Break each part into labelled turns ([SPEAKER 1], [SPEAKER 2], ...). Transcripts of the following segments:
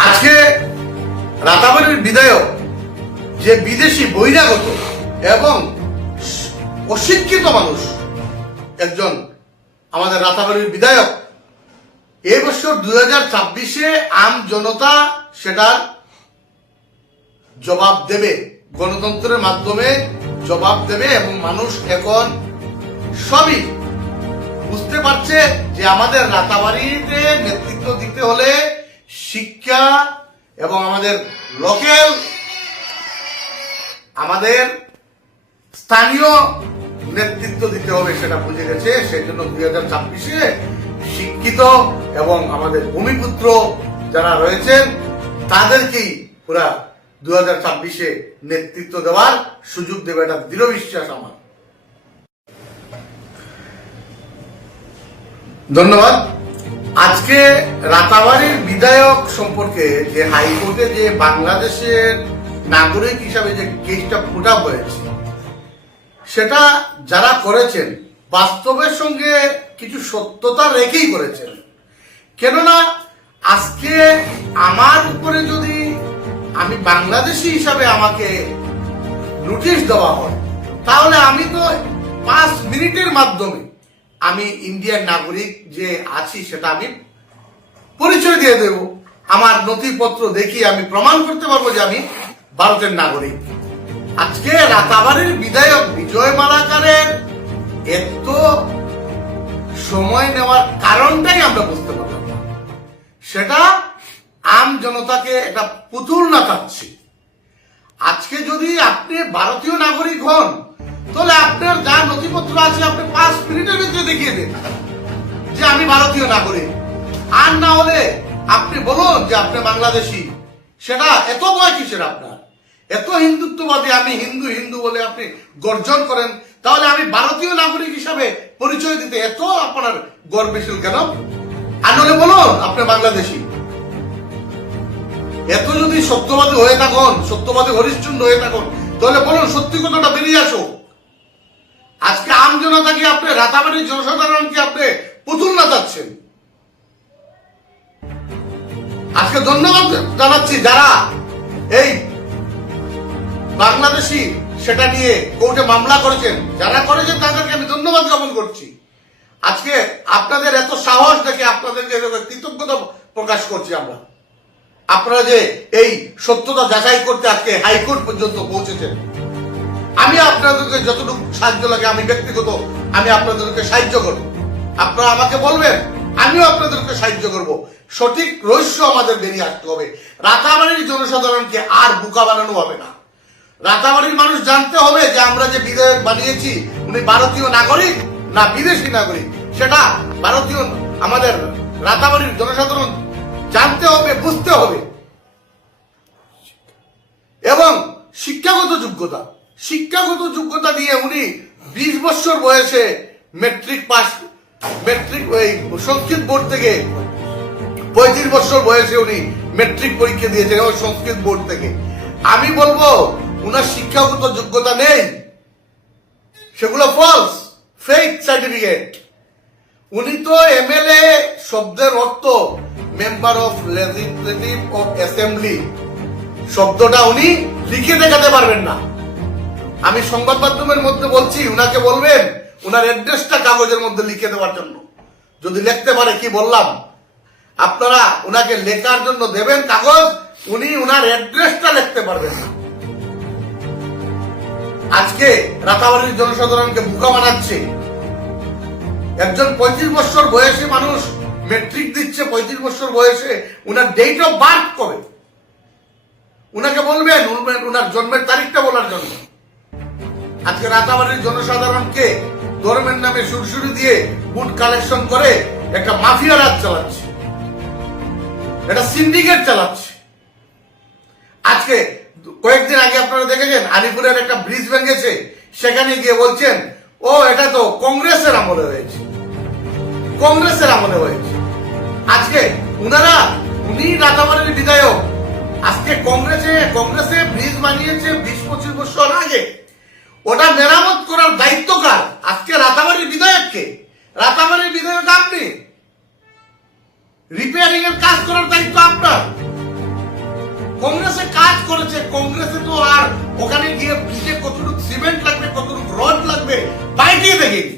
[SPEAKER 1] আজকে রাতাবাড়ির বিধায়ক যে বিদেশি বহিরাগত এবং অশিক্ষিত মানুষ একজন আমাদের রাতাবাড়ির বিধায়ক এই বছর দুই হাজার ছাব্বিশে আম জনতা সেটার জবাব দেবে, গণতন্ত্রের মাধ্যমে জবাব দেবে এবং মানুষ এখন সবই বুঝতে পারছে যে আমাদের রাতাবাড়িতে নেতৃত্ব দিতে হলে শিক্ষা এবং আমাদের লোকাল আমাদের স্থানীয় নেতৃত্ব দিতে হবে সেটা বুঝে গেছে। সেই জন্য দুই হাজার ছাব্বিশে শিক্ষিত এবং আমাদের ভূমিপুত্র যারা রয়েছেন, তাদেরকেই পুরা দু হাজার ছাব্বিশে নেতৃত্ব দেওয়ার সুযোগ দেবে এটা দৃঢ় বিশ্বাস আমার। ধন্যবাদ। আজকে রাতাবাড়ির বিধায়ক সম্পর্কে যে হাইকোর্টে যে বাংলাদেশের নাগরিক হিসাবে যে কেসটা ফুটা হয়েছে, সেটা যারা করেছেন, বাস্তবের সঙ্গে কিছু সত্যতা রেখেই করেছেন। কেননা, আজকে আমার উপরে যদি আমি বাংলাদেশি হিসাবে আমাকে নোটিশ দেওয়া হয়, তাহলে আমি তো পাঁচ মিনিটের মাধ্যমে আমি ইন্ডিয়ান নাগরিক যে আছি সেটা আমি পরিচয় দিয়ে দেব। আমার নথিপত্র দেখিয়ে আমি প্রমাণ করতে পারব যে আমি ভারতের নাগরিক। আজকে রাতাবাড়ির বিধায়ক বিজয় মালাকারের এত সময় নেওয়ার কারণটাই আমরা বুঝতে পারলাম সেটা আম জনতাকে একটা পুতুল না আজকে যদি আপনি ভারতীয় নাগরিক হন তাহলে আপনার যা নথিপত্র আছে, আপনি পাঁচ মিনিটের ভিতরে দেখিয়ে দিন যে আমি ভারতীয় নাগরিক। আর না হলে আপনি বলুন যে আপনি বাংলাদেশি। সেটা এত ভয় কিসের আপনার? এত হিন্দুত্ববাদী, আমি হিন্দু হিন্দু বলে আপনি গর্জন করেন। তাহলে আমি ভারতীয় নাগরিক হিসাবে পরিচয় দিতে এত আপনার গর্বেশীল কেন? আর নাহলে বলুন, আপনি বাংলাদেশি। এত যদি সত্যবাদী হয়ে থাকুন, সত্যবাদী হরিশ্চন্দ্র হয়ে থাকুন, তাহলে বলুন, সত্যি কথাটা বেরিয়ে আসো আজকে আম জনতাকে আপনি রাতাবাড়ির জনসাধারণকে আপনি পুতুল না যাচ্ছেন আজকে ধন্যবাদ জানাচ্ছি যারা এই বাংলাদেশি সেটা নিয়ে কোর্টে মামলা করেছেন, যারা করেছেন তাদেরকে আমি ধন্যবাদ জ্ঞাপন করছি। আজকে আপনাদের এত সাহস দেখে আপনাদেরকে কৃতজ্ঞতা প্রকাশ করছি আমরা। আপনারা যে এই সত্যতা যাচাই করতে আজকে হাইকোর্ট পর্যন্ত পৌঁছেছেন। আমি আপনাদেরকে যতটুকু সাহায্য লাগে, আমি ব্যক্তিগত, আমি আপনাদেরকে সাহায্য করব। আপনারা আমাকে বলবেন, আমিও আপনাদেরকে সাহায্য করব। সঠিক রহস্য আমাদের বেরিয়ে আসতে হবে। রাতাবাড়ির জনসাধারণকে আর বোকা বানানো হবে না। রাতাবাড়ির মানুষ জানতে হবে যে আমরা যে বিধায়ক বানিয়েছি, উনি ভারতীয় নাগরিক না বিদেশি নাগরিক? সেটা ভারতীয়, আমাদের রাতাবাড়ির জনসাধারণ জানতে হবে, বুঝতে হবে। এবং শিক্ষাগত যোগ্যতা। শিক্ষাগত যোগ্যতা দিয়ে উনি বিশ বছর বয়সে মেট্রিক পাস মেট্রিক এই সংস্কৃত বোর্ড থেকে পঁয়ত্রিশ বছর বয়সে উনি মেট্রিক পরীক্ষা দিয়েছেন এবং সংস্কৃত বোর্ড থেকে। আমি বলব, উনার শিক্ষাগত যোগ্যতা নেই। সেগুলো ফলস ফেক সার্টিফিকেট উনি তো এমএলএ শব্দের অর্থ member of legislative of assembly শব্দটা উনি লিখে দেখাতে পারবেন না। আমি সংবাদ মাধ্যমের মধ্যে বলছি, উনাকে বলবেন, উনার অ্যাড্রেসটা কাগজের মধ্যে লিখে দেওয়ার জন্য। যদি লিখতে পারে, কি বললাম? আপনারা উনাকে লেখার জন্য দেবেন কাগজ, উনি উনার অ্যাড্রেসটা লিখতে পারবেন আজকে রাতাবাড়ির জনসাধারণকে বোকা বানাচ্ছে। একজন পঁয়ত্রিশ বছর বয়সী মানুষ মেট্রিক দিচ্ছে, পঁয়ত্রিশ বছর বয়সে উনার ডেট অফ বার্থ কবে উনাকে বলবেন, উনার জন্মের তারিখটা বলার জন্য। আজকে রাতাবাড়ির জনসাধারণকে ধর্মের নামে সুরসুরি দিয়ে বুট কালেকশন করে একটা মাফিয়া রাজ চালাচ্ছে। একটা সিন্ডিকেট চালাচ্ছে। আজকে কয়েকদিন আগে আপনারা দেখেছেন, আলিপুরের একটা ব্রিজ ভেঙেছে, সেখানে গিয়ে বলছেন, ও, এটা তো কংগ্রেসের আমলে হয়েছে। কংগ্রেসের আমলে হয়েছে। আজকে উনারা, উনি রাতাবাড়ির বিধায়ক। আজকে কংগ্রেসে কংগ্রেসে ব্রিজ বানিয়েছে বিশ পঁচিশ বছর আগে। ওটা মেরামত করার দায়িত্ব কার? আজকে রাতাবাড়ির বিধায়ককে রাতাবাড়ির বিধায়ক আপনি? রিপেয়ারিং এর কাজ করার দায়িত্ব আপনার। কংগ্রেসে কাজ করেছে, কংগ্রেসে তো আর ওখানে গিয়ে ব্রিজে কতটুক সিমেন্ট লাগবে, কতটুক রড লাগবে বাইটিয়ে দেখিনি।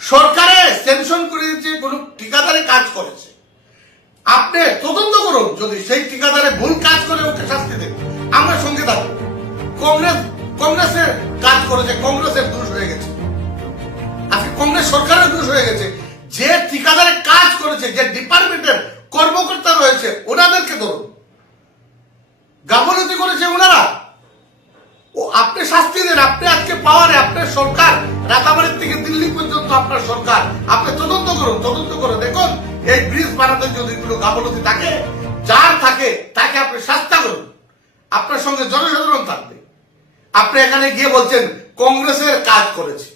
[SPEAKER 1] সরকারে সেনশন করে দিয়েছে, কোন ঠিকাদারে কাজ করেছে। আপনি তদন্ত করুন, যদি সেই ঠিকাদারে ভুল কাজ করে ওকে শাস্তি দেবে আমরা সঙ্গে থাকব। কংগ্রেস কংগ্রেসের কাজ করেছে, কংগ্রেসের দোষ হয়ে গেছে। আজকে কংগ্রেস সরকারের দোষ হয়ে গেছে। যে ঠিকাদারে কাজ করেছে, যে ডিপার্টমেন্টের কর্মকর্তা রয়েছে, ওনাদেরকে ধরুন। গাফলতি করেছে ওনারা। ও, আপনি শাস্তি দেন, আপনি আজকে পাওয়ারে আপনার সরকার, রাতাবাড়ির থেকে দিল্লি পর্যন্ত আপনার সরকার। আপনি তদন্ত করুন, তদন্ত করে দেখুন, এই ব্রিজ বানাতে যদি কোনো গাফলতি থাকে, যার থাকে, তাকে আপনি শাস্তা করুন। আপনার সঙ্গে জনসাধারণ থাকবে। আপনি এখানে গিয়ে বলছেন কংগ্রেসের কাজ করেছে।